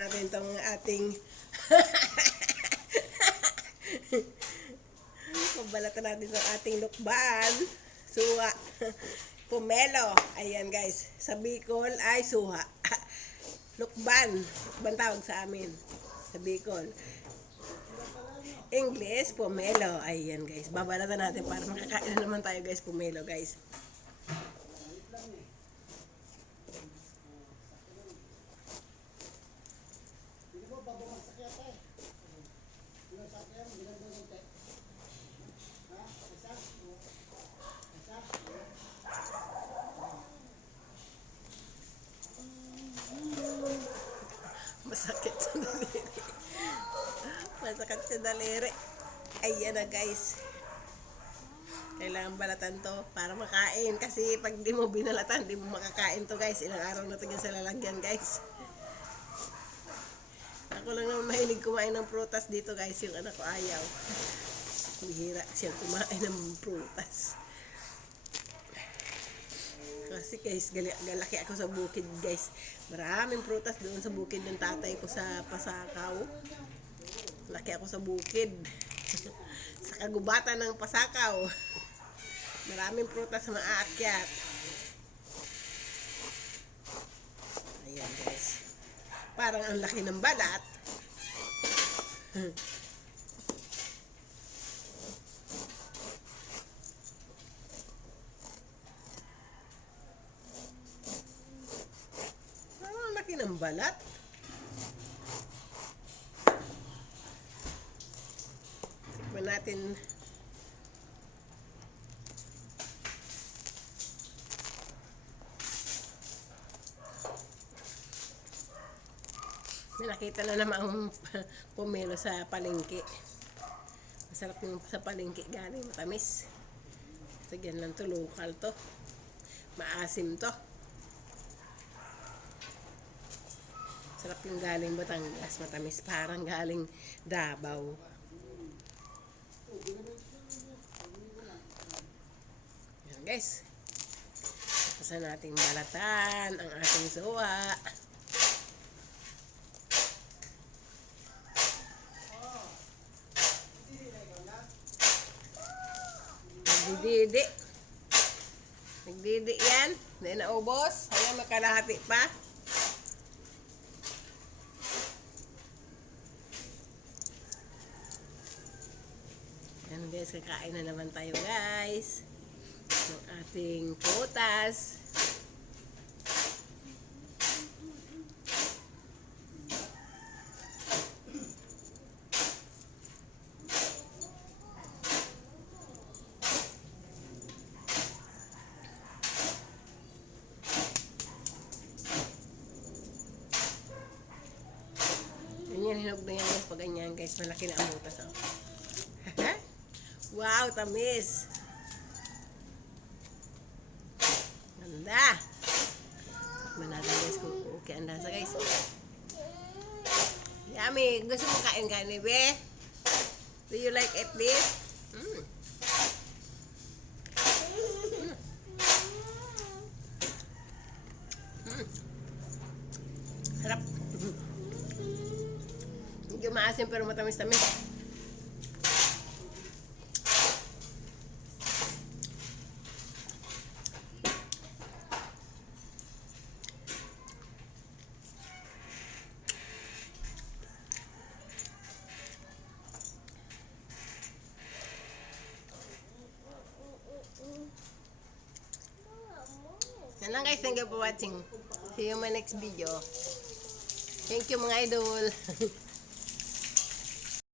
natin tong ating pabalatan natin tong ating lukban. Suha. Pomelo. Ayan guys. Sa Bicol ay suha. Lukban. Lukban tawag sa amin. Sa Bicol. English, pomelo. Ayan guys. Babalatan natin para makakain na naman tayo guys. Pomelo guys. Masakit sa daliri. Masakit sa daliri. Ayan na guys. Kailangan balatan to para makain. Kasi pag di mo binalatan, di mo makakain to guys. Ilang araw na to sa lalagyan guys. Ako lang naman mahilig kumain ng prutas dito guys. Yung anak ko ayaw. Bihira siya kumain ng prutas. Kasi guys, galaki ako sa bukid guys. Maraming prutas doon sa bukid ng tatay ko sa Pasakaw. Laki ako sa bukid. Sa kagubatan ng Pasakaw. Maraming prutas na maakyat. Ayan guys. Parang ang laki ng balat. Ng balat. Tikman natin. May nakita na naman ang pomelo sa palengke. Masarap yung sa palengke galing matamis. Ito yan lang to, local to. Maasim to. Sarap yung galing Batangas, matamis parang galing Davao. Yan guys. Tapos na nating balatan ang ating suwa. Nagdididi. Nagdidi yan. Hindi naubos. Ayan, makalahati pa. Yan guys, kakain na naman tayo guys ng ating prutas. Ganyan, hinog na yan guys. Pag ganyan guys, malaki na ang butas. Oh. Wow, tamis. Ganda. Manada guys kung okay ang lasa guys. Yummy. Gusto mo kain ka ni Be? Do you like it this? Mm. Mm. Harap. Medyo maasim pero matamis-tamis. Yan lang guys, thank you for watching. See you in my next video. Thank you mga idol.